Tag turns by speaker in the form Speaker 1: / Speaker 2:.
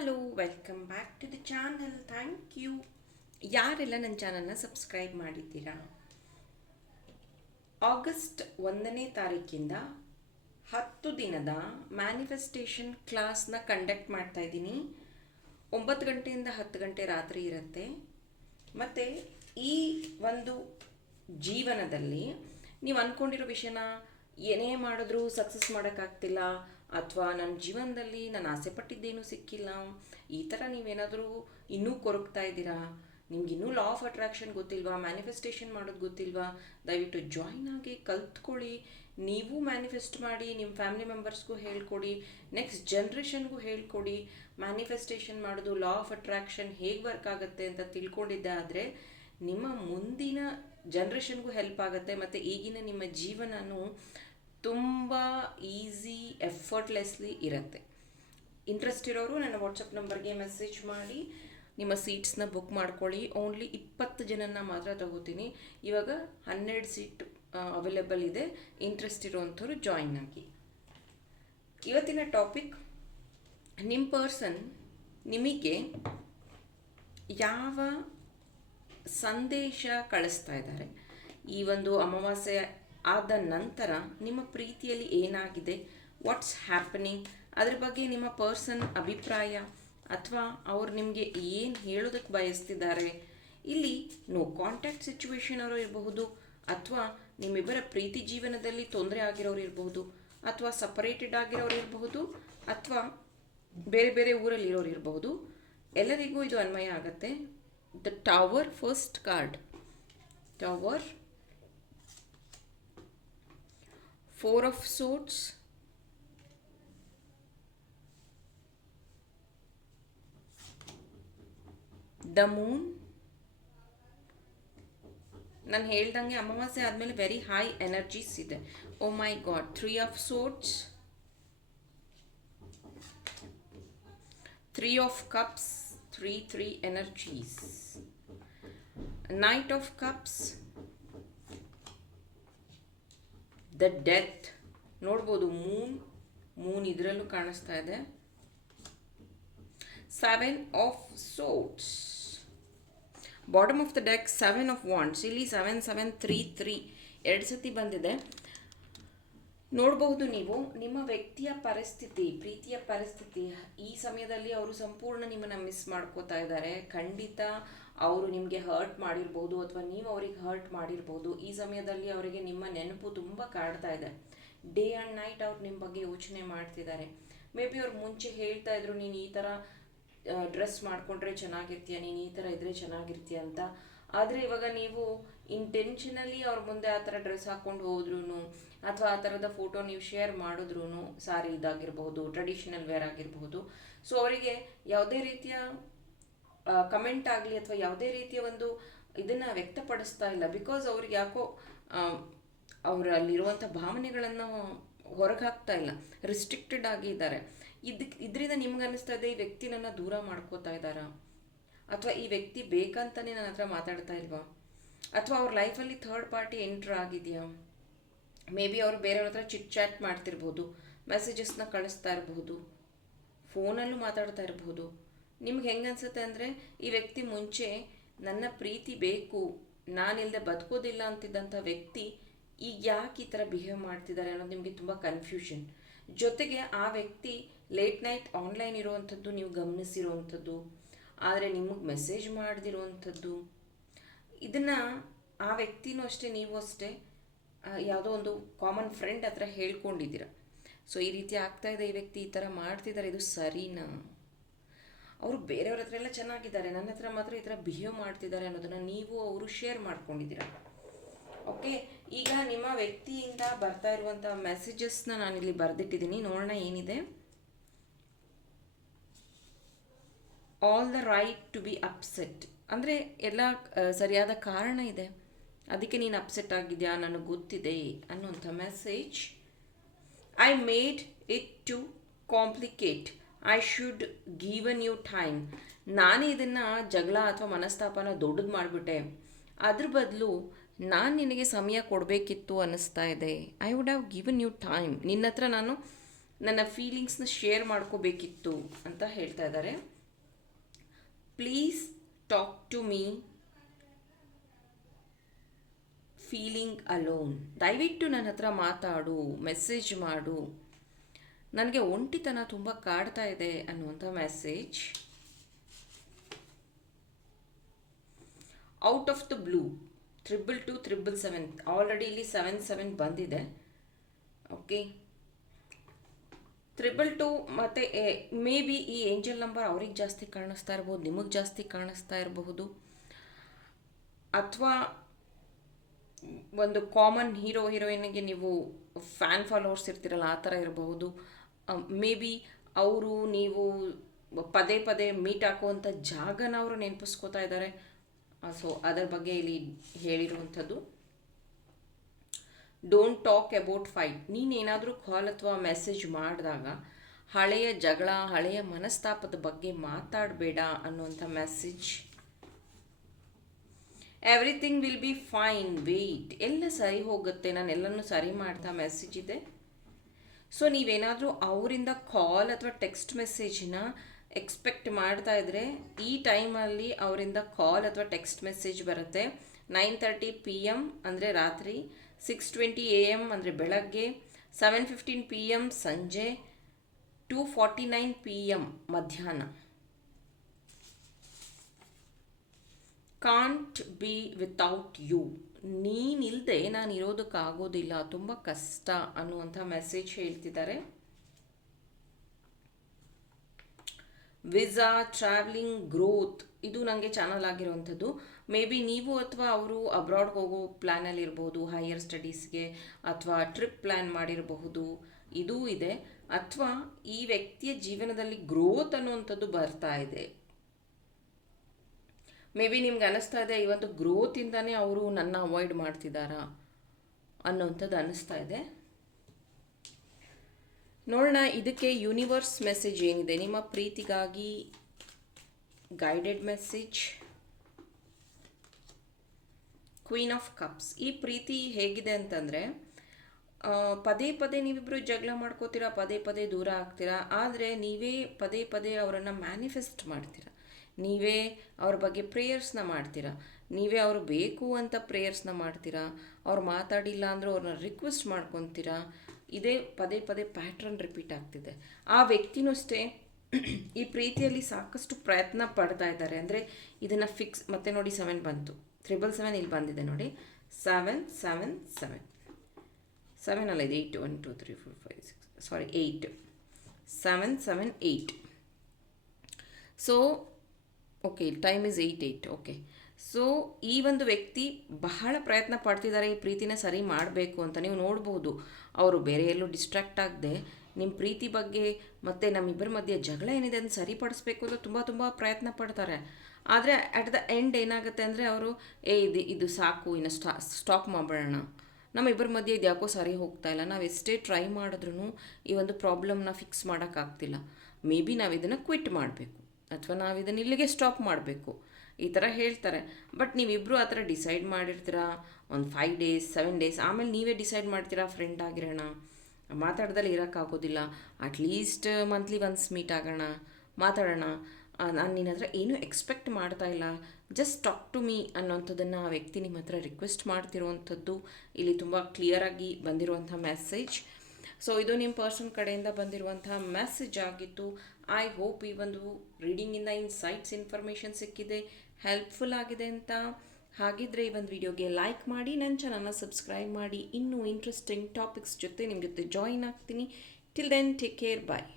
Speaker 1: Hello welcome back to the channel thank you ಯಾರೆಲ್ಲ ನನ್ನ ಚಾನಲ್ನ ಸಬ್ಸ್ಕ್ರೈಬ್ ಮಾಡಿದ್ದೀರಾ? ಆಗಸ್ಟ್ ಒಂದನೇ ತಾರೀಕಿಂದ ಹತ್ತು ದಿನದ ಮ್ಯಾನಿಫೆಸ್ಟೇಷನ್ ಕ್ಲಾಸ್ನ ಕಂಡಕ್ಟ್ ಮಾಡ್ತಾ ಇದ್ದೀನಿ. ಒಂಬತ್ತು ಗಂಟೆಯಿಂದ ಹತ್ತು ಗಂಟೆ ರಾತ್ರಿ ಇರುತ್ತೆ. ಮತ್ತು ಈ ಒಂದು ಜೀವನದಲ್ಲಿ ನೀವು ಅಂದ್ಕೊಂಡಿರೋ ವಿಷಯನ ಏನೇ ಮಾಡಿದ್ರೂ ಸಕ್ಸಸ್ ಮಾಡೋಕ್ಕಾಗ್ತಿಲ್ಲ. ಅಥವಾ ನನ್ನ ಜೀವನದಲ್ಲಿ ನಾನು ಆಸೆ ಪಟ್ಟಿದ್ದೇನೂ ಸಿಕ್ಕಿಲ್ಲ. ಈ ಥರ ನೀವೇನಾದರೂ ಇನ್ನೂ ಕೊರಗ್ತಾ ಇದ್ದೀರಾ? ನಿಮ್ಗೆ ಇನ್ನೂ ಲಾ ಆಫ್ ಅಟ್ರಾಕ್ಷನ್ ಗೊತ್ತಿಲ್ವಾ? ಮ್ಯಾನಿಫೆಸ್ಟೇಷನ್ ಮಾಡೋದು ಗೊತ್ತಿಲ್ವಾ? ದಯವಿಟ್ಟು ಜಾಯ್ನ್ ಆಗಿ ಕಲ್ತ್ಕೊಳ್ಳಿ. ನೀವು ಮ್ಯಾನಿಫೆಸ್ಟ್ ಮಾಡಿ ನಿಮ್ಮ ಫ್ಯಾಮಿಲಿ ಮೆಂಬರ್ಸ್ಗೂ ಹೇಳ್ಕೊಡಿ. ನೆಕ್ಸ್ಟ್ ಜನ್ರೇಷನ್ಗೂ ಹೇಳ್ಕೊಡಿ. ಮ್ಯಾನಿಫೆಸ್ಟೇಷನ್ ಮಾಡೋದು ಲಾ ಆಫ್ ಅಟ್ರಾಕ್ಷನ್ ಹೇಗೆ ವರ್ಕ್ ಆಗುತ್ತೆ ಅಂತ ತಿಳ್ಕೊಂಡಿದ್ದೆ ಆದರೆ ನಿಮ್ಮ ಮುಂದಿನ ಜನ್ರೇಷನ್ಗೂ ಹೆಲ್ಪ್ ಆಗುತ್ತೆ, ಮತ್ತು ಈಗಿನ ನಿಮ್ಮ ಜೀವನನೂ ತುಂಬ ಈಸಿ ಎಫರ್ಟ್ಲೆಸ್ಲಿ ಇರುತ್ತೆ. ಇಂಟ್ರೆಸ್ಟ್ ಇರೋರು ನನ್ನ ವಾಟ್ಸಪ್ ನಂಬರ್ಗೆ ಮೆಸೇಜ್ ಮಾಡಿ, ನಿಮ್ಮ ಸೀಟ್ಸ್ನ ಬುಕ್ ಮಾಡ್ಕೊಳ್ಳಿ. ಓನ್ಲಿ ಇಪ್ಪತ್ತು ಜನನ ಮಾತ್ರ ತಗೋತೀನಿ. ಇವಾಗ ಹನ್ನೆರಡು ಸೀಟ್ ಅವೈಲೇಬಲ್ ಇದೆ. ಇಂಟ್ರೆಸ್ಟ್ ಇರೋವಂಥವ್ರು ಜಾಯಿನ್ ಆಗಿ. ಇವತ್ತಿನ ಟಾಪಿಕ್ ನಿಮ್ಮ ಪರ್ಸನ್ ನಿಮಗೆ ಯಾವ ಸಂದೇಶ ಕಳಿಸ್ತಾ ಇದ್ದಾರೆ? ಈ ಒಂದು ಅಮಾವಾಸ್ಯೆ ಆದ ನಂತರ ನಿಮ್ಮ ಪ್ರೀತಿಯಲ್ಲಿ ಏನಾಗಿದೆ? ವಾಟ್ಸ್ ಹ್ಯಾಪನಿಂಗ್ ಅದ್ರ ಬಗ್ಗೆ ನಿಮ್ಮ ಪರ್ಸನ್ ಅಭಿಪ್ರಾಯ ಅಥವಾ ಅವ್ರು ನಿಮಗೆ ಏನು ಹೇಳೋದಕ್ಕೆ ಬಯಸ್ತಿದ್ದಾರೆ? ಇಲ್ಲಿ ನೋ ಕಾಂಟ್ಯಾಕ್ಟ್ ಸಿಚುವೇಶನ್ ಅವರು ಇರಬಹುದು ಅಥವಾ ನಿಮ್ಮಿಬ್ಬರ ಪ್ರೀತಿ ಜೀವನದಲ್ಲಿ ತೊಂದರೆ ಆಗಿರೋರು ಇರಬಹುದು ಅಥವಾ ಸಪರೇಟೆಡ್ ಆಗಿರೋರು ಇರಬಹುದು ಅಥವಾ ಬೇರೆ ಬೇರೆ ಊರಲ್ಲಿ ಇರೋರು ಇರಬಹುದು. ಎಲ್ಲರಿಗೂ ಇದು ಅನ್ವಯ ಆಗುತ್ತೆ. The tower first card tower four of swords the moon ನಾನು ಹೇಳ್ದಂಗೆ ಅಮಾವಾಸ್ಯೆ ಆದಮೇಲೆ ವೆರಿ ಹೈ ಎನರ್ಜೀಸ್ ಇದೆ ಓ my God three of swords three of cups three three energies knight of cups the death. ನೋಡ್ಬೋದು ಮೂನ್ ಮೂನ್ ಇದರಲ್ಲೂ ಕಾಣಿಸ್ತಾ ಇದೆ. Seven of swords. Bottom of the deck seven of wands. ಇಲ್ಲಿ seven seven, three three. ಎರಡು ಸತಿ ಬಂದಿದೆ. ನೋಡಬಹುದು ನೀವು, ನಿಮ್ಮ ವ್ಯಕ್ತಿಯ ಪರಿಸ್ಥಿತಿ, ಪ್ರೀತಿಯ ಪರಿಸ್ಥಿತಿ, ಈ ಸಮಯದಲ್ಲಿ ಅವರು ಸಂಪೂರ್ಣ ನಿಮ್ಮನ್ನು ಮಿಸ್ ಮಾಡ್ಕೋತಾ ಇದ್ದಾರೆ. ಖಂಡಿತ ಅವರು ನಿಮಗೆ ಹರ್ಟ್ ಮಾಡಿರ್ಬೋದು ಅಥವಾ ನೀವು ಅವ್ರಿಗೆ ಹರ್ಟ್ ಮಾಡಿರ್ಬೋದು, ಈ ಸಮಯದಲ್ಲಿ ಅವರಿಗೆ ನಿಮ್ಮ ನೆನಪು ತುಂಬ ಕಾಡ್ತಾ ಇದೆ. ಡೇ ಆ್ಯಂಡ್ ನೈಟ್ ಅವ್ರು ನಿಮ್ಮ ಬಗ್ಗೆ ಯೋಚನೆ ಮಾಡ್ತಿದ್ದಾರೆ. ಮೇ ಬಿ ಅವ್ರು ಮುಂಚೆ ಹೇಳ್ತಾ ಇದ್ರು, ನೀನು ಈ ಥರ ಡ್ರೆಸ್ ಮಾಡಿಕೊಂಡ್ರೆ ಚೆನ್ನಾಗಿರ್ತೀಯ, ನೀನು ಈ ಥರ ಇದ್ರೆ ಚೆನ್ನಾಗಿರ್ತೀಯ ಅಂತ. ಆದರೆ ಇವಾಗ ನೀವು ಇಂಟೆನ್ಷನಲಿ ಅವ್ರ ಮುಂದೆ ಆ ಥರ ಡ್ರೆಸ್ ಹಾಕ್ಕೊಂಡು ಹೋದ್ರೂ ಅಥವಾ ಆ ಥರದ ಫೋಟೋ ನೀವು ಶೇರ್ ಮಾಡಿದ್ರೂ ಸಾರಿ ಇದಾಗಿರ್ಬೋದು ಟ್ರೆಡಿಷನಲ್ ವೇರ್ ಆಗಿರ್ಬೋದು ಸೊ ಅವರಿಗೆ ಯಾವುದೇ ರೀತಿಯ ಕಮೆಂಟ್ ಆಗಲಿ ಅಥವಾ ಯಾವುದೇ ರೀತಿಯ ಒಂದು ಇದನ್ನು ವ್ಯಕ್ತಪಡಿಸ್ತಾ ಇಲ್ಲ. ಬಿಕಾಸ್ ಅವ್ರಿಗೆ ಯಾಕೋ ಅವರಲ್ಲಿರುವಂಥ ಭಾವನೆಗಳನ್ನು ಹೊರಗೆ ಹಾಕ್ತಾ ಇಲ್ಲ ರಿಸ್ಟ್ರಿಕ್ಟೆಡ್ ಆಗಿದ್ದಾರೆ ಇದಕ್ಕೆ ಇದರಿಂದ ನಿಮ್ಗೆ ಅನ್ನಿಸ್ತಾ ಇದೆ ಈ ವ್ಯಕ್ತಿ ನನ್ನ ದೂರ ಮಾಡ್ಕೋತಾ ಇದ್ದಾರಾ? ಅಥವಾ ಈ ವ್ಯಕ್ತಿ ಬೇಕಂತಲೇ ನನ್ನ ಹತ್ರ ಮಾತಾಡ್ತಾ ಇಲ್ವಾ? ಅಥವಾ ಅವ್ರ ಲೈಫಲ್ಲಿ ಥರ್ಡ್ ಪಾರ್ಟಿ ಎಂಟ್ರ್ ಆಗಿದೆಯಾ? ಮೇ ಬಿ ಅವರು ಬೇರೆಯವ್ರ ಹತ್ರ ಚಿಟ್ ಚಾಟ್ ಮಾಡ್ತಿರ್ಬೋದು ಮೆಸೇಜಸ್ನ ಕಳಿಸ್ತಾ ಇರಬಹುದು ಫೋನಲ್ಲೂ ಮಾತಾಡ್ತಾ ಇರಬಹುದು ನಿಮ್ಗೆ ಹೆಂಗೆ ಅನ್ಸುತ್ತೆ ಅಂದರೆ ಈ ವ್ಯಕ್ತಿ ಮುಂಚೆ ನನ್ನ ಪ್ರೀತಿ ಬೇಕು ನಾನಿಲ್ಲದೆ ಬದುಕೋದಿಲ್ಲ ಅಂತಿದ್ದಂಥ ವ್ಯಕ್ತಿ ಈಗ ಯಾಕೆ ಈ ಥರ ಬಿಹೇವ್ ಮಾಡ್ತಿದ್ದಾರೆ ಅನ್ನೋದು ನಿಮಗೆ ತುಂಬ ಕನ್ಫ್ಯೂಷನ್ ಜೊತೆಗೆ ಆ ವ್ಯಕ್ತಿ ಲೇಟ್ ನೈಟ್ ಆನ್ಲೈನ್ ಇರುವಂಥದ್ದು ನೀವು ಗಮನಿಸಿರುವಂಥದ್ದು ಆದರೆ ನಿಮಗೆ ಮೆಸೇಜ್ ಮಾಡದಿರುವಂಥದ್ದು. ಇದನ್ನು ಆ ವ್ಯಕ್ತಿನೂ ಅಷ್ಟೇ, ನೀವು ಅಷ್ಟೇ ಯಾವುದೋ ಒಂದು ಕಾಮನ್ ಫ್ರೆಂಡ್ ಹತ್ರ ಹೇಳ್ಕೊಂಡಿದ್ದೀರ. ಸೊ ಈ ರೀತಿ ಆಗ್ತಾ ಇದೆ ಈ ವ್ಯಕ್ತಿ ಈ ಥರ ಮಾಡ್ತಿದ್ದಾರೆ ಇದು ಸರಿನಾ? ಅವರು ಬೇರೆಯವ್ರ ಹತ್ರ ಎಲ್ಲ ಚೆನ್ನಾಗಿದ್ದಾರೆ, ನನ್ನ ಹತ್ರ ಮಾತ್ರ ಈ ಥರ ಬಿಹೇವ್ ಮಾಡ್ತಿದ್ದಾರೆ ಅನ್ನೋದನ್ನು ನೀವು ಅವರು ಶೇರ್ ಮಾಡ್ಕೊಂಡಿದ್ದೀರ. ಓಕೆ ಈಗ ನಿಮ್ಮ ವ್ಯಕ್ತಿಯಿಂದ ಬರ್ತಾ ಇರುವಂಥ ಮೆಸೇಜಸ್ನ ನಾನಿಲ್ಲಿ ಬರೆದಿಟ್ಟಿದ್ದೀನಿ. ನೋಡೋಣ ಏನಿದೆ. All the right to be upset ಅಂದರೆ ಎಲ್ಲ ಸರಿಯಾದ ಕಾರಣ ಇದೆ. ಅದಕ್ಕೆ ನೀನು ಅಪ್ಸೆಟ್ ಆಗಿದೆಯಾ? ನನಗೆ ಗೊತ್ತಿದೆ ಅನ್ನುವಂಥ message I made it too complicate I should given you time ನಾನೇ ಇದನ್ನು ಜಗಳ ಅಥವಾ ಮನಸ್ತಾಪನ ದೊಡ್ಡದು ಮಾಡಿಬಿಟ್ಟೆ. ಅದ್ರ ಬದಲು ನಾನು ನಿನಗೆ ಸಮಯ ಕೊಡಬೇಕಿತ್ತು ಅನ್ನಿಸ್ತಾ ಇದೆ. I would have given you time ನಿನ್ನ ಹತ್ರ ನಾನು ನನ್ನ ಫೀಲಿಂಗ್ಸ್ನ ಶೇರ್ ಮಾಡ್ಕೋಬೇಕಿತ್ತು ಅಂತ ಹೇಳ್ತಾ ಇದ್ದಾರೆ please talk to me feeling alone ದಯವಿಟ್ಟು ನನ್ನ ಹತ್ರ ಮಾತಾಡು ಮೆಸೇಜ್ ಮಾಡು. ನನಗೆ ಒಂಟಿತನ ತುಂಬ ಕಾಡ್ತಾ ಇದೆ ಅನ್ನುವಂಥ message out of the blue triple two triple seven already ಇಲ್ಲಿ ಸೆವೆನ್ ಸೆವೆನ್ ಬಂದಿದೆ. ಓಕೆ ತ್ರಿಬಲ್ ಟು ಮತ್ತು ಮೇ ಬಿ ಈ ಏಂಜಲ್ ನಂಬರ್ ಅವ್ರಿಗೆ ಜಾಸ್ತಿ ಕಾಣಿಸ್ತಾ ಇರ್ಬೋದು, ನಿಮಗೆ ಜಾಸ್ತಿ ಕಾಣಿಸ್ತಾ ಇರಬಹುದು. ಅಥವಾ ಒಂದು ಕಾಮನ್ ಹೀರೋ ಹೀರೋಯಿನ್ಗೆ ನೀವು ಫ್ಯಾನ್ ಫಾಲೋವರ್ಸ್ ಇರ್ತಿರಲ್ಲ, ಆ ಥರ ಇರಬಹುದು. ಮೇ ಬಿ ಅವರು ನೀವು ಪದೇ ಪದೇ ಮೀಟ್ ಹಾಕುವಂಥ ಜಾಗನ ಅವರು ನೆನಪಿಸ್ಕೋತಾ ಇದ್ದಾರೆ ಸೊ ಅದರ ಬಗ್ಗೆ ಇಲ್ಲಿ ಹೇಳಿರುವಂಥದ್ದು. ಡೋಂಟ್ ಟಾಕ್ ಅಬೌಟ್ ಫೈಟ್ ನೀನೇನಾದರೂ ಕಾಲ್ ಅಥವಾ ಮೆಸೇಜ್ ಮಾಡಿದಾಗ ಹಳೆಯ ಜಗಳ, ಹಳೆಯ ಮನಸ್ತಾಪದ ಬಗ್ಗೆ ಮಾತಾಡಬೇಡ ಅನ್ನುವಂಥ message everything will be fine wait ಎಲ್ಲ ಸರಿ ಹೋಗುತ್ತೆ. ನಾನು ಎಲ್ಲನೂ ಸರಿ ಮಾಡ್ತಾ ಮೆಸೇಜ್ ಇದೆ. ಸೊ ನೀವೇನಾದರೂ ಅವರಿಂದ ಕಾಲ್ ಅಥವಾ ಟೆಕ್ಸ್ಟ್ ಮೆಸೇಜ್ನ ಎಕ್ಸ್ಪೆಕ್ಟ್ ಮಾಡ್ತಾ ಇದ್ದರೆ ಈ ಟೈಮಲ್ಲಿ ಅವರಿಂದ ಕಾಲ್ ಅಥವಾ ಟೆಕ್ಸ್ಟ್ ಮೆಸೇಜ್ ಬರುತ್ತೆ. ನೈನ್ ತರ್ಟಿ ಪಿ ಎಂ ಅಂದರೆ ರಾತ್ರಿ ಸಿಕ್ಸ್ ಟ್ವೆಂಟಿ ಎ ಎಂ ಅಂದರೆ ಬೆಳಗ್ಗೆ ಸೆವೆನ್ ಫಿಫ್ಟೀನ್ ಪಿ ಎಂ ಸಂಜೆ two forty nine P M ಮಧ್ಯಾಹ್ನ. ಕಾಂಟ್ ಬಿ ವಿತೌಟ್ ಯು ನೀನಿಲ್ಲದೆ ನಾನು ಇರೋದಕ್ಕಾಗೋದಿಲ್ಲ ತುಂಬ ಕಷ್ಟ ಅನ್ನುವಂಥ ಮೆಸೇಜ್ ಹೇಳ್ತಿದ್ದಾರೆ. ವಿಸಾ ಟ್ರಾವೆಲಿಂಗ್ ಗ್ರೋತ್ ಇದು ನನಗೆ ಚಾನಲ್ ಆಗಿರುವಂಥದ್ದು. ಮೇ ಬಿ ನೀವು ಅಥವಾ ಅವರು ಅಬ್ರಾಡ್ಗೆ ಹೋಗೋ ಪ್ಲ್ಯಾನಲ್ಲಿ ಇರ್ಬೋದು ಹೈಯರ್ ಸ್ಟಡೀಸ್ಗೆ ಅಥವಾ ಟ್ರಿಪ್ ಪ್ಲ್ಯಾನ್ ಮಾಡಿರಬಹುದು, ಇದೂ ಇದೆ. ಅಥವಾ ಈ ವ್ಯಕ್ತಿಯ ಜೀವನದಲ್ಲಿ ಗ್ರೋತ್ ಅನ್ನುವಂಥದ್ದು ಬರ್ತಾ ಇದೆ. ಮೇ ಬಿ ನಿಮ್ಗೆ ಅನ್ನಿಸ್ತಾ ಇದೆ ಈ ಒಂದು ಗ್ರೋತಿಂದನೇ ಅವರು ನನ್ನ ಅವಾಯ್ಡ್ ಮಾಡ್ತಿದ್ದಾರಾ ಅನ್ನೋಂಥದ್ದು ಅನ್ನಿಸ್ತಾ ಇದೆ. ನೋಡೋಣ, ಇದಕ್ಕೆ ಯೂನಿವರ್ಸ್ ಮೆಸೇಜ್ ಏನಿದೆ? ನಿಮ್ಮ ಪ್ರೀತಿಗಾಗಿ guided message queen of cups ಈ ಪ್ರೀತಿ ಹೇಗಿದೆ ಅಂತಂದರೆ ಪದೇ ಪದೇ ನೀವಿಬ್ಬರು ಜಗಳ ಮಾಡ್ಕೋತೀರಾ, ಪದೇ ಪದೇ ದೂರ ಆಗ್ತೀರಾ, ಆದರೆ ನೀವೇ ಪದೇ ಪದೇ ಅವರನ್ನು ಮ್ಯಾನಿಫೆಸ್ಟ್ ಮಾಡ್ತೀರಾ. ನೀವೇ ಅವ್ರ ಬಗ್ಗೆ ಪ್ರೇಯರ್ಸ್ನ ಮಾಡ್ತೀರಾ. ನೀವೇ ಅವರು ಬೇಕು ಅಂತ ಪ್ರೇಯರ್ಸ್ನ ಮಾಡ್ತೀರಾ. ಅವ್ರು ಮಾತಾಡಿಲ್ಲ ಅಂದರೂ ಅವ್ರನ್ನ ರಿಕ್ವೆಸ್ಟ್ ಮಾಡ್ಕೊತೀರಾ. ಇದೇ ಪದೇ ಪದೇ ಪ್ಯಾಟ್ರನ್ ರಿಪೀಟ್ ಆಗ್ತಿದೆ. ಆ ವ್ಯಕ್ತಿನೂ ಅಷ್ಟೇ ಈ ಪ್ರೀತಿಯಲ್ಲಿ ಸಾಕಷ್ಟು ಪ್ರಯತ್ನ ಪಡ್ತಾ ಇದ್ದಾರೆ. ಅಂದರೆ ಇದನ್ನು ಫಿಕ್ಸ್ ಮತ್ತೆ ನೋಡಿ ಸೆವೆನ್ ಬಂತು. ತ್ರಿಬಲ್ ಸೆವೆನ್ ಇಲ್ಲಿ ಬಂದಿದೆ ನೋಡಿ. ಸೆವೆನ್ ಸೆವೆನ್ ಸೆವೆನ್ ಸೆವೆನ್ ಅಲ್ಲ ಇದು eight one two three four five six sorry eight seven seven eight so okay time is eight eight okay so ಈ ಒಂದು ವ್ಯಕ್ತಿ ಬಹಳ ಪ್ರಯತ್ನ ಪಡ್ತಿದ್ದಾರೆ ಈ ಪ್ರೀತಿನ ಸರಿ ಮಾಡಬೇಕು ಅಂತ ನೀವು ನೋಡ್ಬೋದು. ಅವರು ಬೇರೆ ಎಲ್ಲೂ ಡಿಸ್ಟ್ರಾಕ್ಟ್ ಆಗದೆ ನಿಮ್ಮ ಪ್ರೀತಿ ಬಗ್ಗೆ ಮತ್ತು ನಮ್ಮಿಬ್ಬರ ಮಧ್ಯೆ ಜಗಳ ಏನಿದೆ ಅದನ್ನು ಸರಿಪಡಿಸ್ಬೇಕು ಅಂತ ತುಂಬ ತುಂಬ ಪ್ರಯತ್ನ ಪಡ್ತಾರೆ. ಆದರೆ ಅಟ್ ದ ಎಂಡ್ ಏನಾಗುತ್ತೆ ಅಂದರೆ ಅವರು, ಏ, ಇದು ಇದು ಸಾಕು, ಇನ್ನು ಸ್ಟಾ ಸ್ಟಾಪ್ ಮಾಡಿಬಿಡೋಣ. ನಮ್ಮಿಬ್ಬರ ಮಧ್ಯೆ ಇದು ಯಾಕೋ ಸರಿ ಹೋಗ್ತಾ ಇಲ್ಲ. ನಾವು ಎಷ್ಟೇ ಟ್ರೈ ಮಾಡಿದ್ರೂ ಈ ಒಂದು ಪ್ರಾಬ್ಲಮ್ನ ಫಿಕ್ಸ್ ಮಾಡೋಕ್ಕಾಗ್ತಿಲ್ಲ ಮೇ ಬಿ ನಾವು ಇದನ್ನು ಕ್ವಿಟ್ ಮಾಡಬೇಕು. ಅಥವಾ ನಾವು ಇದನ್ನು ಇಲ್ಲಿಗೆ ಸ್ಟಾಪ್ ಮಾಡಬೇಕು. ಈ ಥರ ಹೇಳ್ತಾರೆ. ಬಟ್ ನೀವಿಬ್ಬರು ಆ ಥರ ಡಿಸೈಡ್ ಮಾಡಿರ್ತೀರಾ? ಒಂದು ಫೈವ್ ಡೇಸ್ ಸೆವೆನ್ ಡೇಸ್ ಆಮೇಲೆ ನೀವೇ ಡಿಸೈಡ್ ಮಾಡ್ತೀರಾ ಫ್ರೆಂಡ್ ಆಗಿರೋಣ? ಮಾತಾಡ್ದಲ್ಲಿ ಇರೋಕ್ಕಾಗೋದಿಲ್ಲ at least monthly once meet ಆಗೋಣ. ಮಾತಾಡೋಣ. ನಾನು ನಿನ್ನ ಹತ್ರ ಏನೂ ಎಕ್ಸ್ಪೆಕ್ಟ್ ಮಾಡ್ತಾ ಇಲ್ಲ. ಜಸ್ಟ್ ಟಾಕ್ ಟು ಮೀ ಅನ್ನೋಂಥದ್ದನ್ನು ಆ ವ್ಯಕ್ತಿ ನಿಮ್ಮ ಹತ್ರ ರಿಕ್ವೆಸ್ಟ್ ಮಾಡ್ತಿರುವಂಥದ್ದು ಇಲ್ಲಿ ತುಂಬ ಕ್ಲಿಯರಾಗಿ ಬಂದಿರುವಂಥ ಮೆಸೇಜ್ ಸೊ ಇದು ನಿಮ್ಮ ಪರ್ಸನ್ ಕಡೆಯಿಂದ ಬಂದಿರುವಂಥ ಮೆಸೇಜ್ ಆಗಿತ್ತು. ಐ ಹೋಪ್ ಈ ಒಂದು ರೀಡಿಂಗಿಂದ ಇನ್ಸೈಟ್ಸ್ ಇನ್ಫಾರ್ಮೇಷನ್ ಸಿಕ್ಕಿದೆ. ಹೆಲ್ಪ್ಫುಲ್ ಆಗಿದೆ ಅಂತ. ಹಾಗಿದ್ರೆ ಈ ಒಂದು ವಿಡಿಯೋಗೆ ಲೈಕ್ ಮಾಡಿ ನನ್ನ ಚಾನಲ್ನ ಸಬ್ಸ್ಕ್ರೈಬ್ ಮಾಡಿ. ಇನ್ನೂ ಇಂಟ್ರೆಸ್ಟಿಂಗ್ ಟಾಪಿಕ್ಸ್ ಜೊತೆ ನಿಮ್ಮ ಜೊತೆ ಜಾಯಿನ್ ಆಗ್ತೀನಿ. Till then take care bye